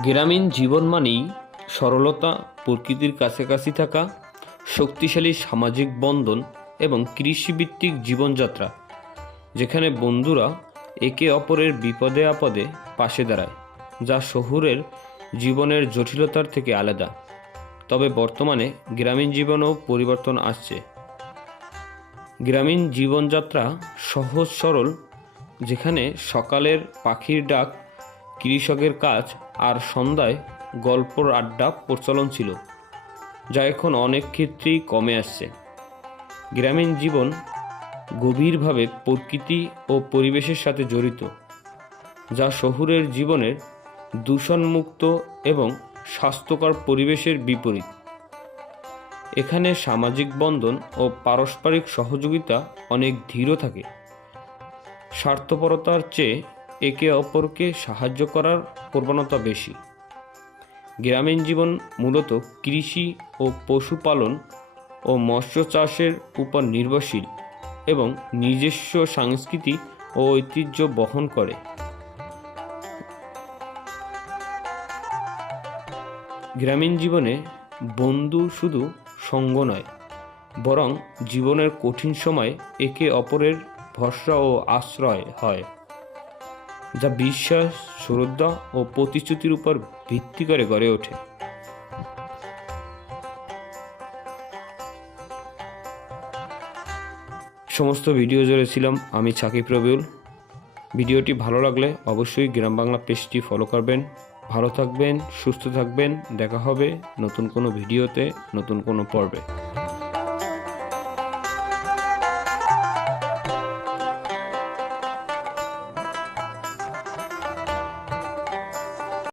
গ্রামীণ জীবন মানেই সরলতা, প্রকৃতির কাছাকাছি থাকা, শক্তিশালী সামাজিক বন্ধন এবং কৃষিভিত্তিক জীবনযাত্রা, যেখানে বন্ধুরা একে অপরের বিপদে আপদে পাশে দাঁড়ায়, যা শহুরের জীবনের জটিলতার থেকে আলাদা। তবে বর্তমানে গ্রামীণ জীবনেও পরিবর্তন আসছে। গ্রামীণ জীবনযাত্রা সহজ সরল, যেখানে সকালের পাখির ডাক, কৃষকের কাজ আর সন্ধ্যায় গল্পর আড্ডা প্রচলন ছিল, যা এখন অনেক ক্ষেত্রেই কমে আসছে। গ্রামীণ জীবন গভীরভাবে প্রকৃতি ও পরিবেশের সাথে জড়িত, যা শহুরের জীবনের দূষণমুক্ত এবং স্বাস্থ্যকর পরিবেশের বিপরীত। এখানে সামাজিক বন্ধন ও পারস্পরিক সহযোগিতা অনেক দৃঢ় থাকে, স্বার্থপরতার চেয়ে একে অপরকে সাহায্য করার প্রবণতা বেশি। গ্রামীণ জীবন মূলত কৃষি ও পশুপালন ও মৎস্য চাষের উপর নির্ভরশীল এবং নিজস্ব সংস্কৃতি ও ঐতিহ্য বহন করে। গ্রামীণ জীবনে বন্ধু শুধু সঙ্গ নয়, বরং জীবনের কঠিন সময় একে অপরের ভরসা ও আশ্রয় হয়, যা বিশ্বাস, শ্রদ্ধা ও প্রতিশ্রুতির উপর ভিত্তি করে গড়ে ওঠে। সমস্ত ভিডিও জুড়ে ছিলাম আমি সাকিব রবিউল। ভিডিওটি ভালো লাগলে অবশ্যই গ্রাম বাংলা পেজটি ফলো করবেন। ভালো থাকবেন, সুস্থ থাকবেন। দেখা হবে নতুন কোনো ভিডিওতে, নতুন কোনো পর্বে।